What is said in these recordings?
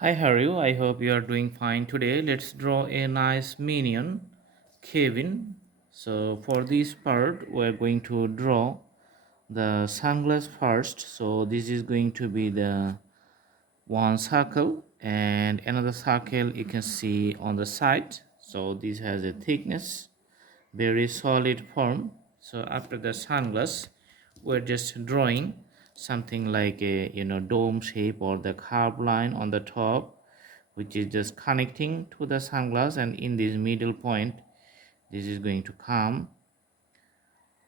Hi, how are you? I hope you are doing fine today. Let's draw a nice minion, Kevin. So for this part, we're going to draw the sunglass first. So this is going to be the one circle and another circle you can see on the side. So this has a thickness, very solid form. So after the sunglass, we're just drawing something like a dome shape or the curved line on the top, which is just connecting to the sunglass, and in this middle point this is going to come.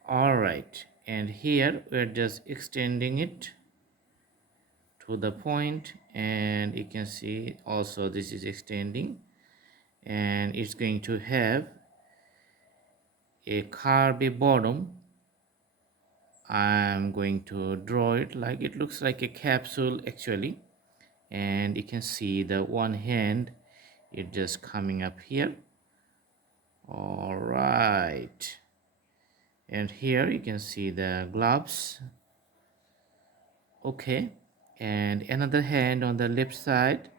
All right, and here we're just extending it to the point, and you can see also this is extending, and it's going to have a curvy bottom. I'm going to draw it like it looks like a capsule actually, and you can see the one hand it just coming up here. All right, and here you can see the gloves. Okay, and another hand on the left side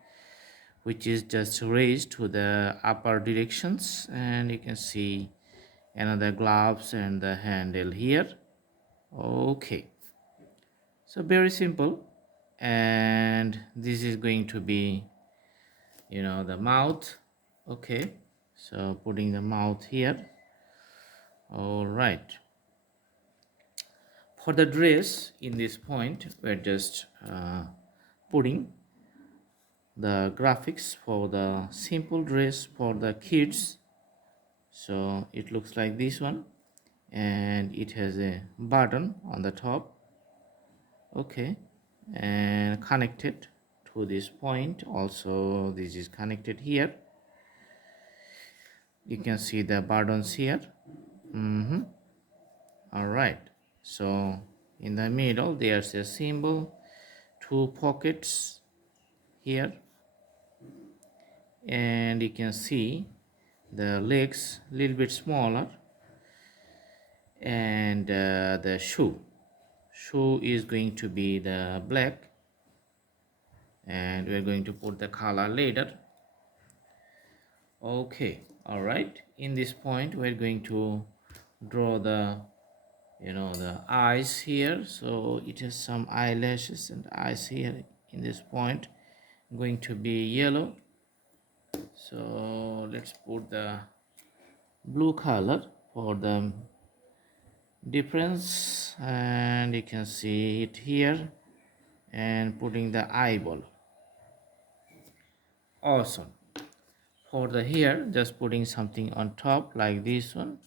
which is just raised to the upper directions, and you can see another gloves and the handle here. Okay, so very simple. And this is going to be the mouth. Okay, so putting the mouth here. All right, for the dress in this point we're just putting the graphics for the simple dress for the kids. So it looks like this one, and it has a button on the top. Okay, and connected to this point also, this is connected here. You can see the buttons here. All right, so in the middle there's a symbol, two pockets here, and you can see the legs a little bit smaller, and the shoe is going to be the black, and we're going to put the color later. Okay, all right, in this point we're going to draw the eyes here. So it has some eyelashes and eyes here. In this point going to be yellow, so let's put the blue color for the difference, and you can see it here, and putting the eyeball. Awesome. For the hair, just putting something on top like this one,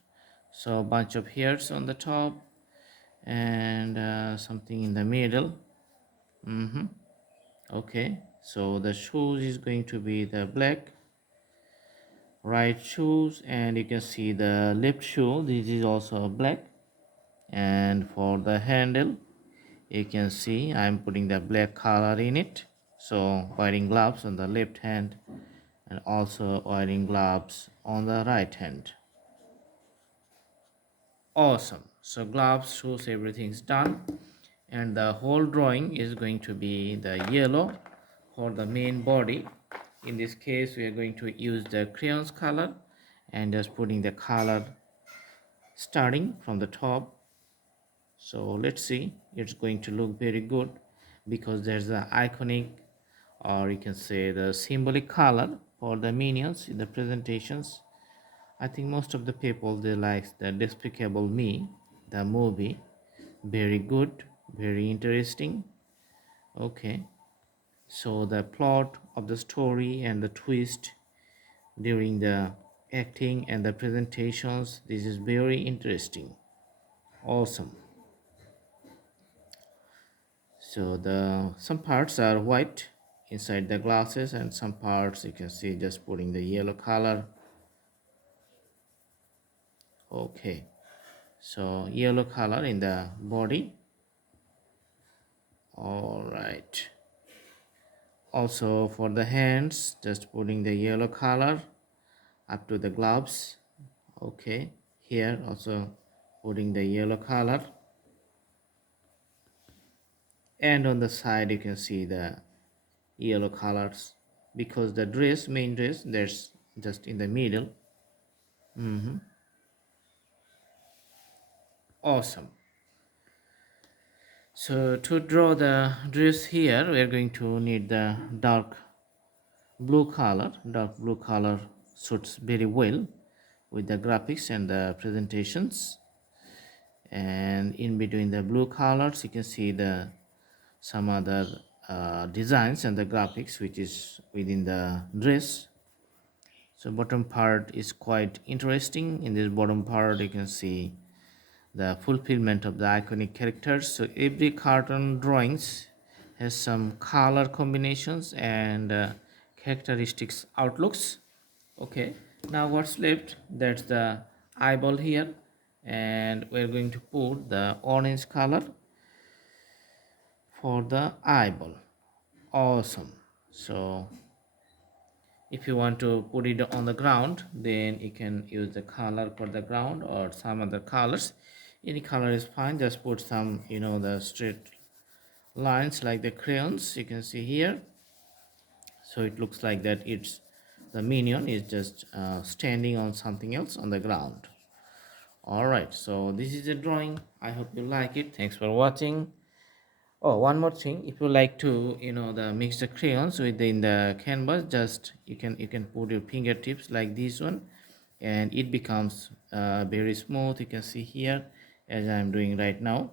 so a bunch of hairs on the top, and something in the middle. Okay, so the shoes is going to be the black right shoes, and you can see the left shoe, this is also black. And for the handle, you can see I'm putting the black color in it, so wearing gloves on the left hand and also wearing gloves on the right hand. Awesome, so gloves, shoes, everything's done, and the whole drawing is going to be the yellow for the main body. In this case we are going to use the crayons color, and just putting the color starting from the top. So let's see, it's going to look very good because there's the iconic, or you can say the symbolic color for the minions in the presentations. I think most of the people, they like the Despicable Me, the movie. Very good, very interesting. Okay, so the plot of the story and the twist during the acting and the presentations, this is very interesting. Awesome. So the some parts are white inside the glasses, and some parts you can see just putting the yellow color. Okay, so yellow color in the body. All right, also for the hands, just putting the yellow color up to the gloves. Okay, here also putting the yellow color, and on the side you can see the yellow colors. because the dress, main dress, that's just in the middle. Awesome. So to draw the dress here, we are going to need the dark blue color. Dark blue color suits very well with the graphics and the presentations. And in between the blue colors, you can see the some other designs and the graphics which is within the dress. So bottom part is quite interesting. In this bottom part, you can see the fulfillment of the iconic characters. So every cartoon drawings has some color combinations and characteristics outlooks. Okay, now what's left, that's the eyeball here, and we're going to put the orange color for the eyeball. Awesome. So if you want to put it on the ground, then you can use the color for the ground or some other colors. Any color is fine. Just put some, the straight lines like the crayons you can see here. So it looks like that it's the minion is just standing on something else on the ground. All right, so this is a drawing. I hope you like it. Thanks for watching. Oh, one more thing, if you like to the mix the crayons within the canvas, just you can put your fingertips like this one, and it becomes very smooth. You can see here as I'm doing right now.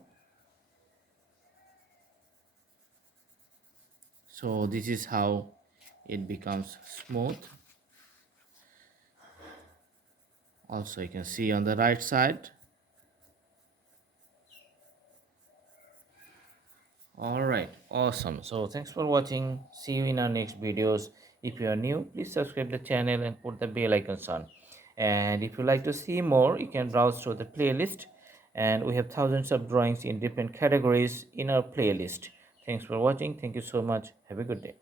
So this is how it becomes smooth. Also you can see on the right side. All right, awesome. So thanks for watching. See you in our next videos. If you are new, please subscribe the channel and put the bell icon on. And if you like to see more, you can browse through the playlist, and we have thousands of drawings in different categories in our playlist. Thanks for watching. Thank you so much. Have a good day.